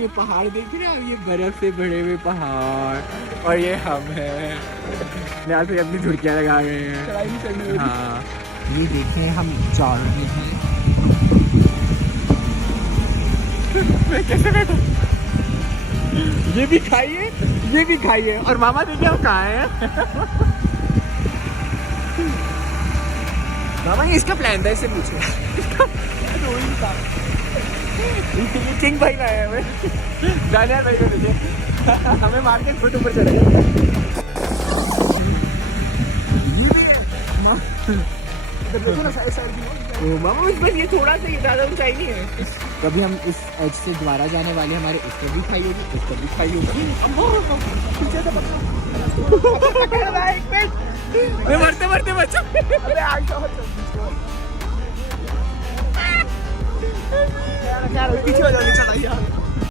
ये पहाड़ देख रहे हो, ये बर्फ से भरे हुए पहाड़ और ये हम हैं यहाँ से अपनी झुड़कियाँ लगा गए हैं। हाँ ये देखें हम जा रहे हैं। मैं कैसे बैठा, ये भी खाइए ये भी खाइए। और मामा देखिए हम कहाँ हैं। मामा ये इसका प्लान था, इससे पूछो। किंग भाई का है हमें जाने भाई को देखिए हमें मार के खुद ऊपर चले गए। मामा इस पर ये थोड़ा सा ही, ज़्यादा ऊंचाई नहीं है। कभी हम इस एज से दोबारा जाने वाले, हमारे उस पर भी खाई होगी, उस पर भी खाई होगी। मरते मरते बच्चा पीछे हो जाओ, चढ़ाई यार।